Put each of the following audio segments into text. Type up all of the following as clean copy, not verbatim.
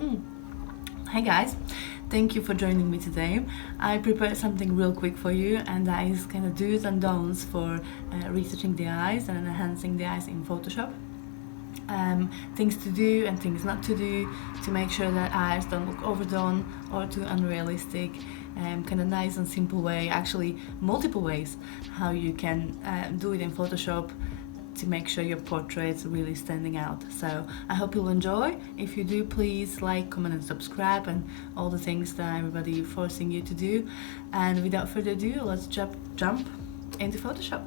Mm. Hi guys, thank you for joining me today. I prepared something real quick for you, and that is kind of do's and don'ts for retouching the eyes and enhancing the eyes in Photoshop. Things to do and things not to do to make sure that eyes don't look overdone or too unrealistic. Kind of nice and simple way, actually multiple ways how you can do it in Photoshop to make sure your portrait's really standing out. So I hope you'll enjoy. If you do, please like, comment and subscribe and all the things that everybody forcing you to do. And without further ado, let's jump into Photoshop.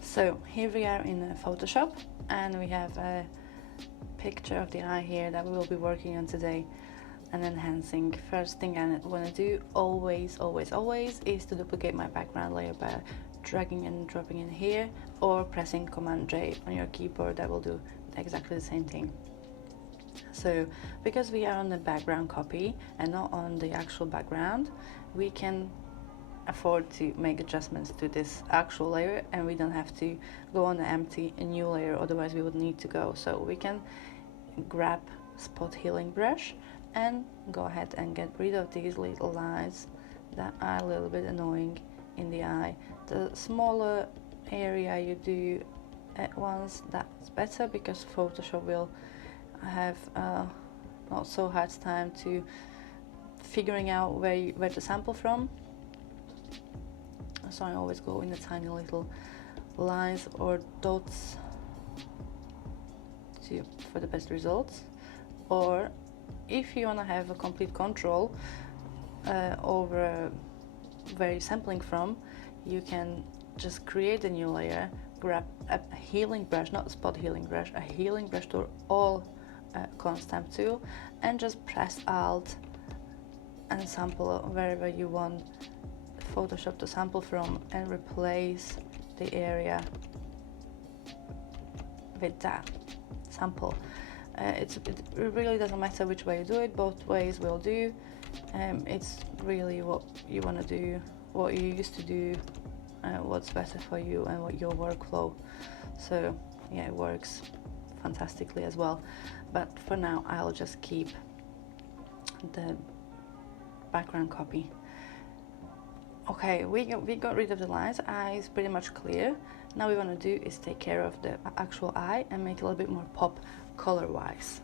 So here we are in Photoshop, and we have a picture of the eye here that we will be working on today and enhancing. First thing I want to do always is to duplicate my background layer by dragging and dropping in here or pressing Command J on your keyboard. That will do exactly the same thing. So because we are on the background copy and not on the actual background, we can afford to make adjustments to this actual layer, and we don't have to go on the empty new layer, otherwise we would need to go. So we can grab spot healing brush and go ahead and get rid of these little lines that are a little bit annoying in the eye. The smaller area you do at once, that's better, because Photoshop will have not so hard time to figuring out where to sample from. So I always go in the tiny little lines or dots for the best results. Or if you want to have a complete control over where you're sampling from, you can just create a new layer, grab a healing brush, not a spot healing brush, a healing brush tool, all constant tool, and just press Alt and sample wherever you want Photoshop to sample from, and replace the area with that sample. It really doesn't matter which way you do it, both ways will do. It's really what you want to do, what you used to do, what's better for you and what your workflow. So yeah, it works fantastically as well, but for now I'll just keep the background copy. Okay, we got rid of the lines. Eye is pretty much clear. Now we want to do is take care of the actual eye and make it a little bit more pop color wise.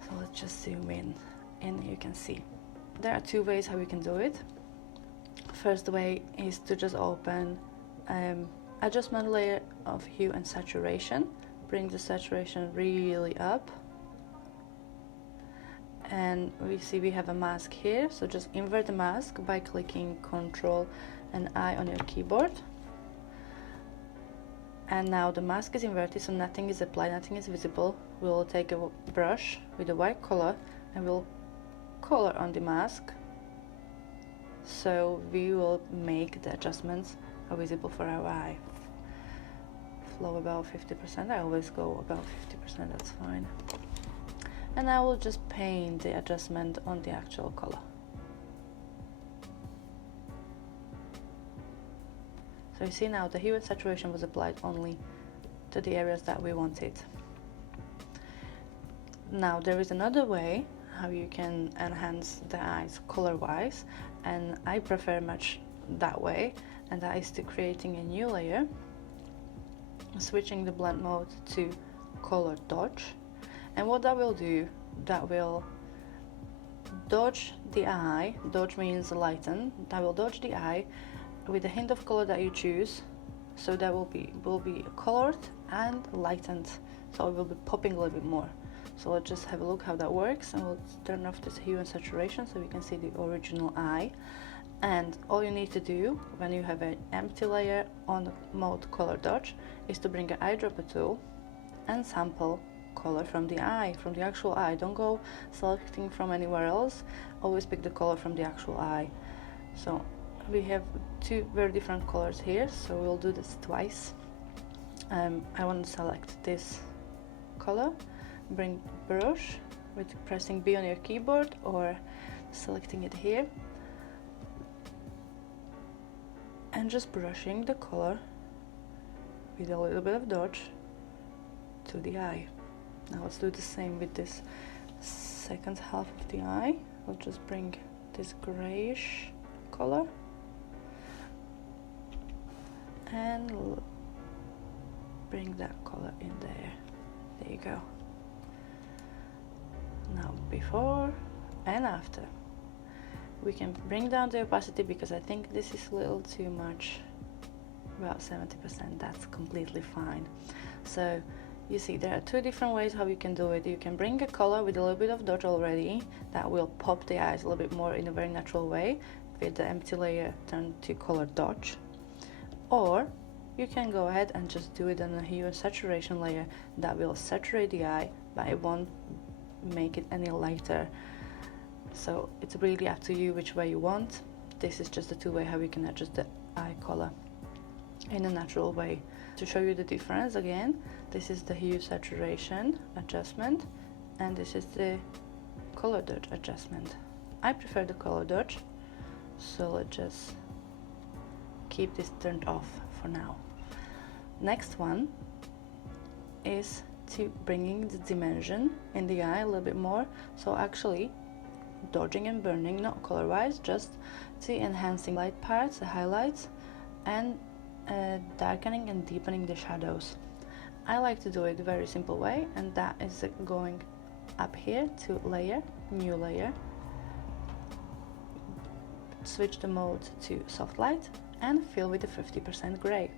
So let's just zoom in, and you can see there are two ways how we can do it. First way is to just open adjustment layer of hue and saturation, bring the saturation really up, and we see we have a mask here, so just invert the mask by clicking Ctrl and I on your keyboard. And now the mask is inverted, so nothing is applied, nothing is visible. We'll take a brush with a white color and we'll color on the mask, so we will make the adjustments visible for our eye. Flow about 50%, I always go about 50%, that's fine. And I will just paint the adjustment on the actual color. So you see now the hue and saturation was applied only to the areas that we wanted. Now there is another way how you can enhance the eyes color-wise, and I prefer much that way, and that is to creating a new layer, switching the blend mode to color dodge. And what that will do, that will dodge the eye. Dodge means lighten. That will dodge the eye with a hint of color that you choose, so that will be colored and lightened, so it will be popping a little bit more. So let's just have a look how that works, and we'll turn off this hue and saturation so we can see the original eye. And all you need to do when you have an empty layer on mode color dodge is to bring an eyedropper tool and sample color from the eye, from the actual eye. Don't go selecting from anywhere else, always pick the color from the actual eye. So we have two very different colors here, so we'll do this twice. I want to select this color, bring brush with pressing B on your keyboard or selecting it here, and just brushing the color with a little bit of dodge to the eye. Now let's do the same with this second half of the eye. We'll just bring this grayish color and bring that color in there. There you go. Now before and after. We can bring down the opacity because I think this is a little too much. About 70%, that's completely fine. So you see there are two different ways how you can do it. You can bring a color with a little bit of dodge already that will pop the eyes a little bit more in a very natural way with the empty layer turned to color dodge, or you can go ahead and just do it on a hue and saturation layer that will saturate the eye but it won't make it any lighter. So it's really up to you which way you want. This is just the two way how you can adjust the eye color in a natural way. To show you the difference again, this is the hue saturation adjustment and this is the color dodge adjustment. I prefer the color dodge, so let's just keep this turned off for now. Next one is to bringing the dimension in the eye a little bit more, so actually dodging and burning, not color wise, just to enhancing light parts, the highlights, and darkening and deepening the shadows. I like to do it a very simple way, and that is going up here to layer, new layer, switch the mode to soft light and fill with the 50% gray.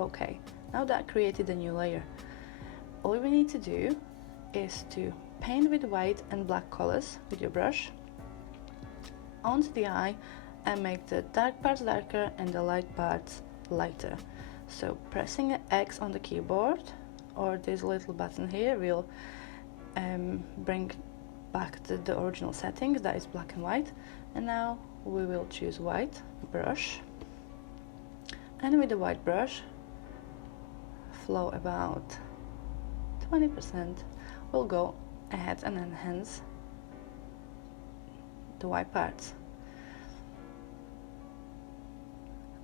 Okay, now that created a new layer. All we need to do is to paint with white and black colors with your brush onto the eye and make the dark parts darker and the light parts lighter. So pressing an X on the keyboard or this little button here will bring back the original settings, that is black and white. And now we will choose white brush, and with the white brush flow about 20%, we'll go ahead and enhance the white parts.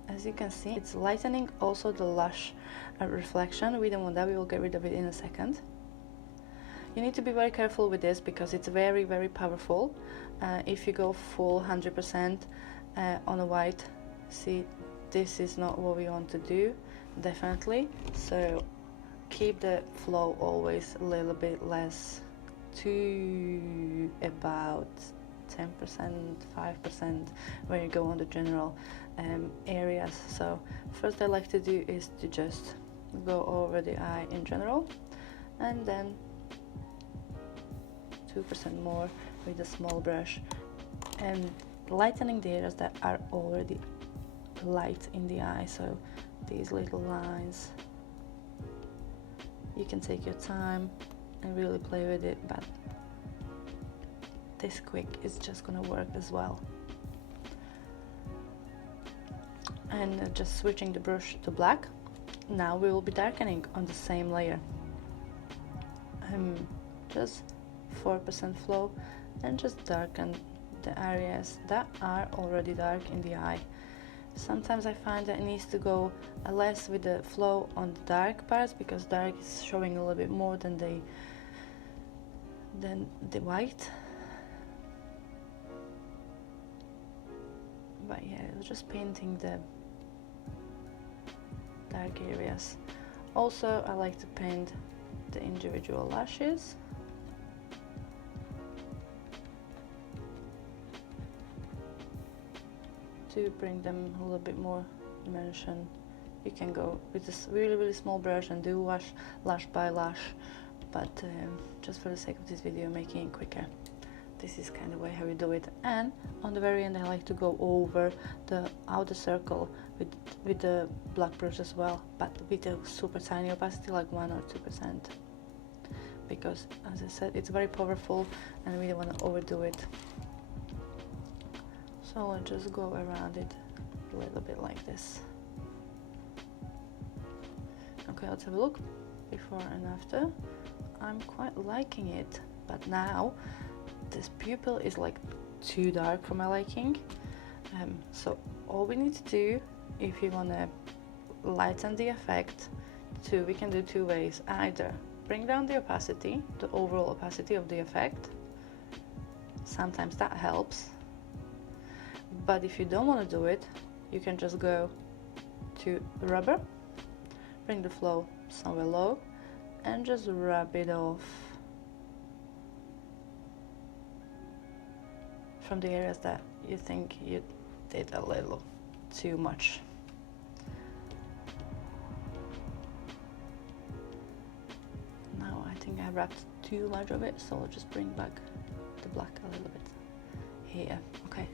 As you can see, it's lightening also the lash reflection. We don't want that, we will get rid of it in a second. You need to be very careful with this because it's very, very powerful. If you go full 100% on a white, see, this is not what we want to do, definitely. So keep the flow always a little bit less, to about 10%, 5% when you go on the general areas. So first I like to do is to just go over the eye in general, and then 2% more with a small brush and lightening the areas that are already light in the eye. So these little lines, you can take your time and really play with it, but this quick is just gonna work as well. And just switching the brush to black, now we will be darkening on the same layer. Just 4% flow and just darken the areas that are already dark in the eye. Sometimes I find that it needs to go less with the flow on the dark parts because dark is showing a little bit more than the white. But yeah, just painting the dark areas. Also, I like to paint the individual lashes. To bring them a little bit more dimension. You can go with this really, really small brush and do lash by lash, but just for the sake of this video, making it quicker, this is kind of way how you do it. And on the very end I like to go over the outer circle with the black brush as well, but with a super tiny opacity, like 1 or 2%, because as I said, it's very powerful and we don't want to overdo it. So I'll just go around it a little bit like this. Okay, let's have a look before and after. I'm quite liking it, but now this pupil is like too dark for my liking. So all we need to do if you want to lighten the effect, we can do two ways. Either bring down the opacity, the overall opacity of the effect. Sometimes that helps. But if you don't want to do it, you can just go to rubber, bring the flow somewhere low, and just rub it off from the areas that you think you did a little too much. Now I think I wrapped too much of it, so I'll just bring back the black a little bit here. Okay,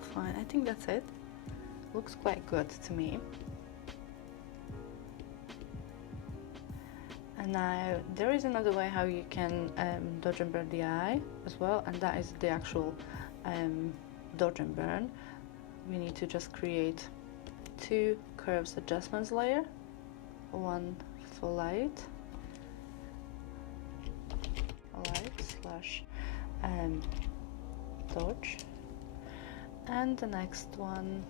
fine, I think that's it. Looks quite good to me. And now there is another way how you can dodge and burn the eye as well, and that is the actual dodge and burn. We need to just create two curves adjustments layer, one for light slash dodge, and the next one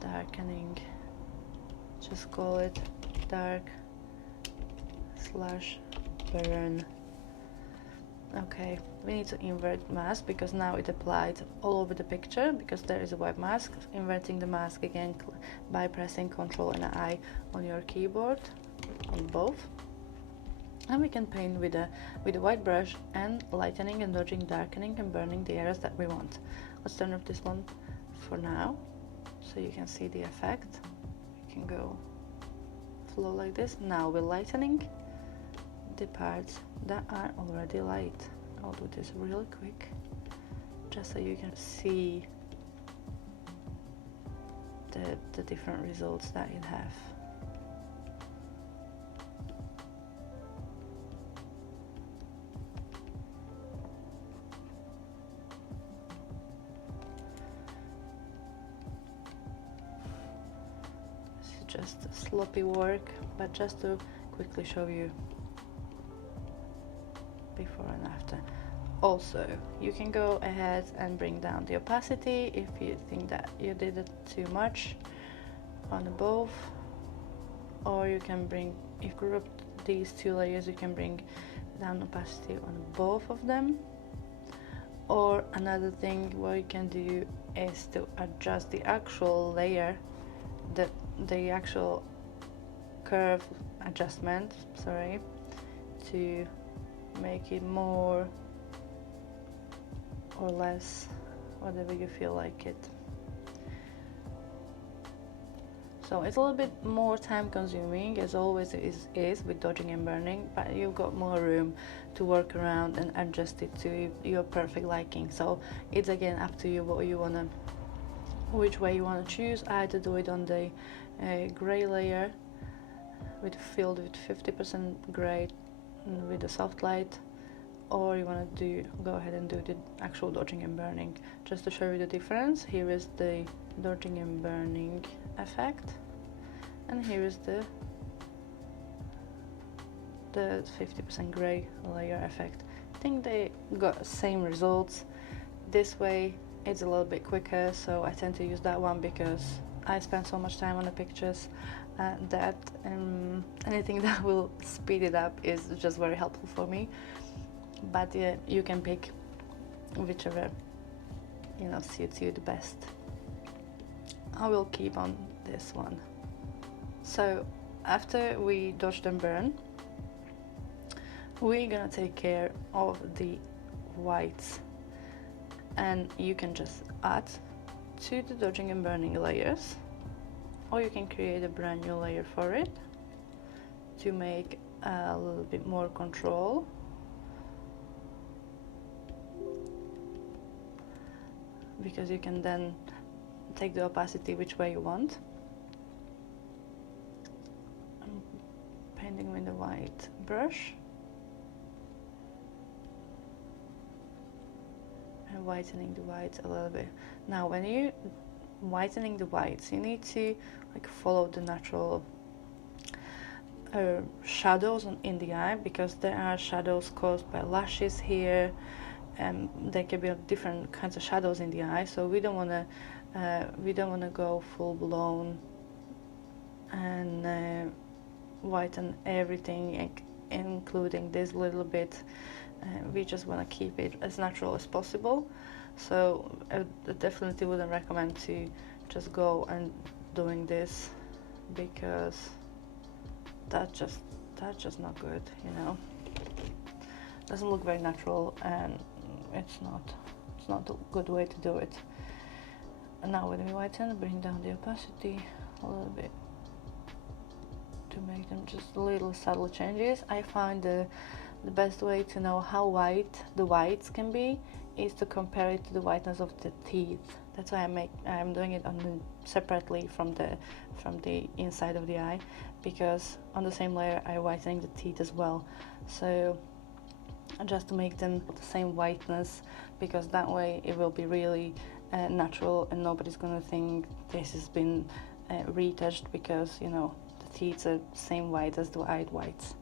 darkening, just call it dark slash burn. Okay, we need to invert mask because now it applied all over the picture because there is a white mask. Inverting the mask again by pressing Ctrl and I on your keyboard, on both. And we can paint with a white brush and lightening and dodging, darkening and burning the areas that we want. Let's turn off this one for now so you can see the effect. We can go flow like this. Now we're lightening the parts that are already light. I'll do this really quick just so you can see the different results that it have. Just sloppy work, but just to quickly show you before and after. Also, you can go ahead and bring down the opacity if you think that you did it too much on both, or you can bring, if you group these two layers, you can bring down opacity on both of them. Or another thing what you can do is to adjust the actual layer, the actual curve adjustment, sorry, to make it more or less, whatever you feel like it. So it's a little bit more time consuming, as always is with dodging and burning, but you've got more room to work around and adjust it to your perfect liking. So it's again up to you what you wanna, which way you want to choose. Either do it on the gray layer filled with 50% gray with the soft light, or you want to go ahead and do the actual dodging and burning. Just to show you the difference, here is the dodging and burning effect, and here is the 50% gray layer effect. I think they got same results. This way it's a little bit quicker, so I tend to use that one because I spend so much time on the pictures that anything that will speed it up is just very helpful for me. But yeah, you can pick whichever suits you the best. I will keep on this one. So after we dodged and burn, we're gonna take care of the whites, and you can just add to the dodging and burning layers, or you can create a brand new layer for it to make a little bit more control. Because you can then take the opacity which way you want. I'm painting with the white brush and whitening the whites a little bit. Now when you whitening the whites, you need to follow the natural shadows in the eye, because there are shadows caused by lashes here, and there can be different kinds of shadows in the eye, so we don't want to We don't want to go full blown and whiten everything, including this little bit. We just want to keep it as natural as possible. So I definitely wouldn't recommend to just go and doing this, because that's just not good, you know. Doesn't look very natural, and it's not a good way to do it. And now when we whiten, bring down the opacity a little bit to make them just little subtle changes. I find the best way to know how white the whites can be is to compare it to the whiteness of the teeth. That's why I'm doing it separately from the inside of the eye, because on the same layer I'm whitening the teeth as well. So just to make them the same whiteness, because that way it will be really natural, and nobody's gonna think this has been retouched, because you know the teeth are same white as the eye whites.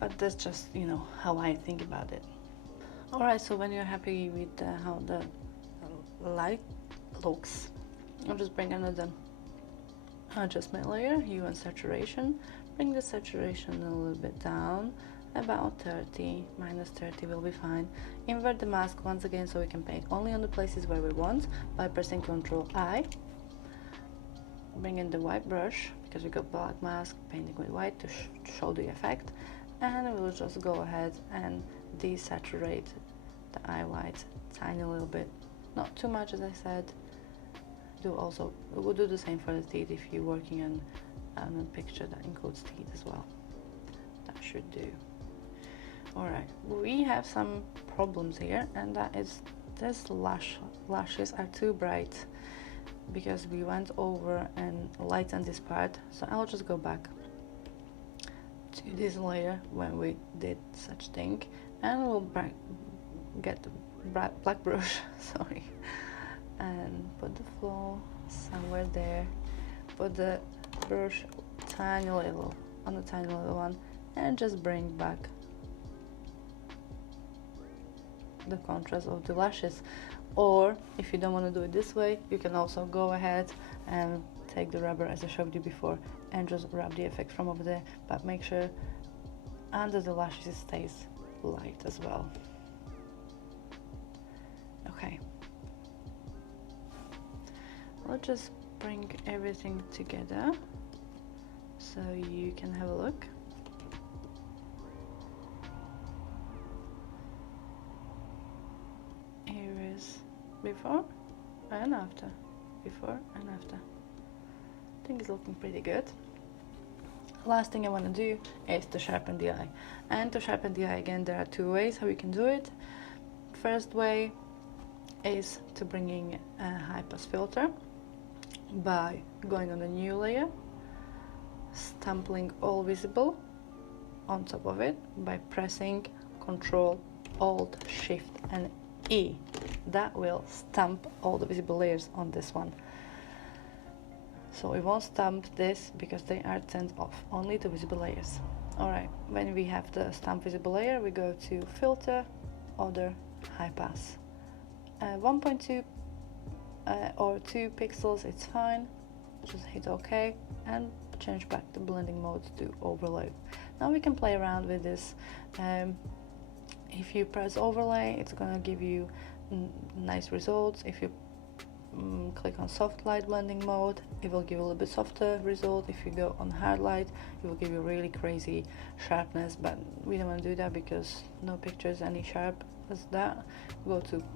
But that's just, you know, how I think about it. Alright, so when you're happy with how the light looks, I'll just bring another adjustment layer, hue and saturation. Bring the saturation a little bit down, about 30, minus 30 will be fine. Invert the mask once again so we can paint only on the places where we want by pressing Ctrl I. Bring in the white brush, because we got black mask, painting with white to show the effect. And we'll just go ahead and desaturate the eye white tiny little bit, not too much as I said. We'll do the same for the teeth if you're working on a picture that includes teeth as well. That should do. Alright, we have some problems here, and that is these lashes are too bright, because we went over and lightened this part. So I'll just go back to this layer when we did such thing, and we'll get the black brush sorry, and put the flow somewhere there, put the brush on the tiny little one, and just bring back the contrast of the lashes. Or if you don't want to do it this way, you can also go ahead and take the rubber, as I showed you before, and just rub the effect from over there, but make sure under the lashes it stays light as well. Okay, let's just bring everything together so you can have a look. Here is before and after, before and after. I think it's looking pretty good. Last thing I want to do is to sharpen the eye. And to sharpen the eye, again, there are two ways how you can do it. First way is to bring in a high pass filter by going on a new layer, stamping all visible on top of it by pressing Ctrl, Alt, Shift and E. That will stamp all the visible layers on this one. So we won't stamp this because they are turned off, only the visible layers. Alright, when we have the stamp visible layer, we go to Filter, Other, High Pass. 1.2 or 2 pixels, it's fine. Just hit OK and change back the blending mode to Overlay. Now we can play around with this. If you press Overlay, it's going to give you nice results. If you click on soft light blending mode, it will give you a little bit softer result. If you go on hard light, it will give you really crazy sharpness, but we don't want to do that because no picture is any sharp as that.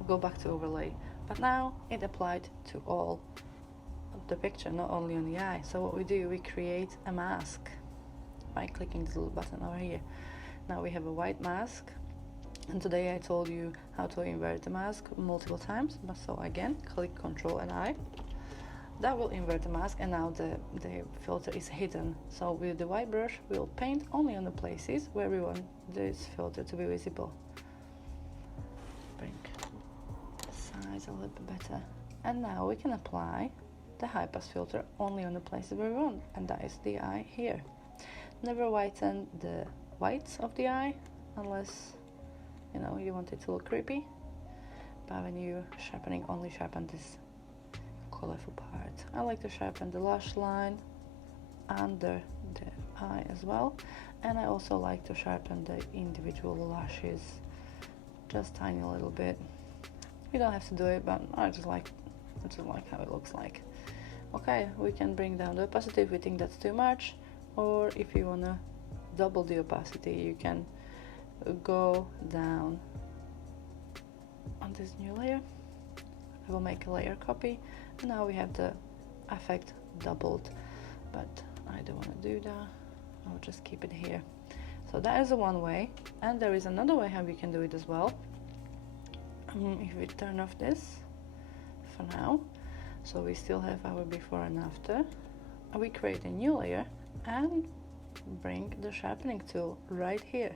Go back to Overlay. But now it applied to all of the picture, not only on the eye. So what we do, we create a mask by clicking this little button over here. Now we have a white mask. And today I told you how to invert the mask multiple times, but so again, click Ctrl and I. That will invert the mask, and now the filter is hidden. So with the white brush, we'll paint only on the places where we want this filter to be visible. Bring the size a little bit better. And now we can apply the high pass filter only on the places where we want, and that is the eye here. Never whiten the whites of the eye unless you want it to look creepy, but when you're sharpening, only sharpen this colorful part. I like to sharpen the lash line under the eye as well, and I also like to sharpen the individual lashes just tiny little bit. You don't have to do it, but I just like how it looks like. Okay, we can bring down the opacity if we think that's too much, or if you wanna double the opacity, you can go down on this new layer. I will make a layer copy, and now we have the effect doubled, but I don't want to do that. I'll just keep it here. So that is one way, and there is another way how we can do it as well. If we turn off this for now, so we still have our before and after, we create a new layer and bring the sharpening tool right here,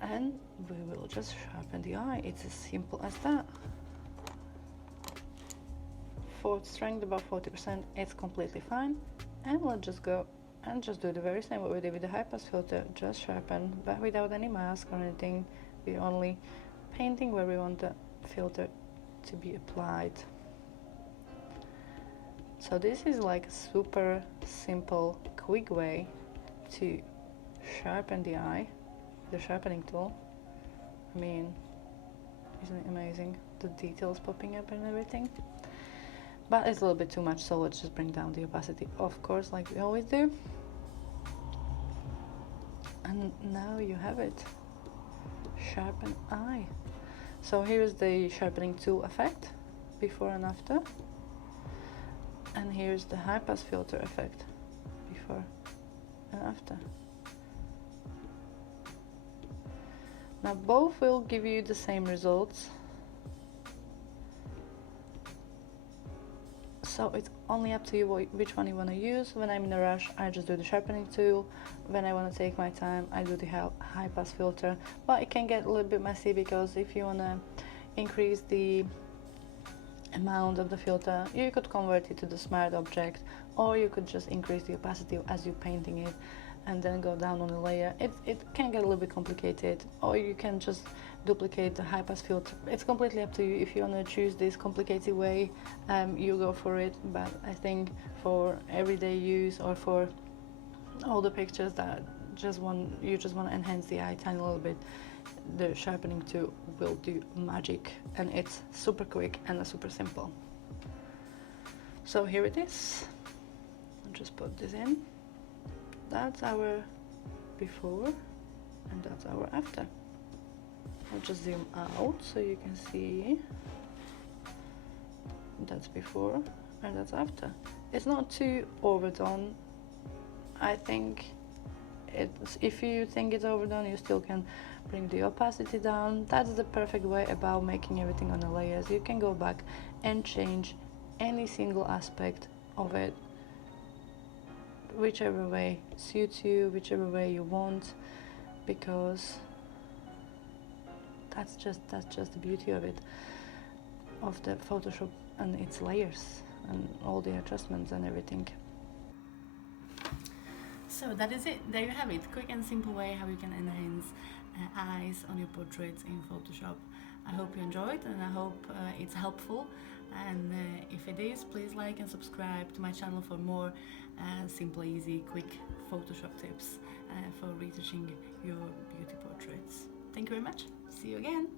and we will just sharpen the eye. It's as simple as that. For strength about 40%, it's completely fine. And let's just go and just do the very same what we did with the high pass filter, just sharpen, but without any mask or anything. We're only painting where we want the filter to be applied. So this is like a super simple, quick way to sharpen the eye, the sharpening tool. I mean, isn't it amazing? The details popping up and everything. But it's a little bit too much, so let's just bring down the opacity, of course, like we always do. And now you have it. Sharpen eye. So here's the sharpening tool effect, before and after. And here's the high pass filter effect, before and after. Now both will give you the same results. So it's only up to you which one you want to use. When I'm in a rush, I just do the sharpening tool. When I want to take my time, I do the high pass filter. But it can get a little bit messy, because if you want to increase the amount of the filter, you could convert it to the smart object, or you could just increase the opacity as you're painting it and then go down on the layer. It can get a little bit complicated, or you can just duplicate the high pass filter. It's completely up to you. If you want to choose this complicated way, you go for it, but I think for everyday use or for all the pictures that you just want to enhance the eye tiny little bit, the sharpening tool will do magic, and it's super quick and super simple. So here it is. I'll just put this in. That's our before and that's our after. I'll just zoom out so you can see that's before and that's after. It's not too overdone. I think if you think it's overdone, you still can bring the opacity down. That's the perfect way about making everything on the layers. You can go back and change any single aspect of it, whichever way suits you, whichever way you want, because that's just the beauty of it, of the Photoshop and its layers and all the adjustments and everything. So that is it. There you have it. Quick and simple way how you can enhance eyes on your portraits in Photoshop. I hope you enjoyed, and I hope it's helpful. And if it is, please like and subscribe to my channel for more simple, easy, quick Photoshop tips for retouching your beauty portraits. Thank you very much. See you again.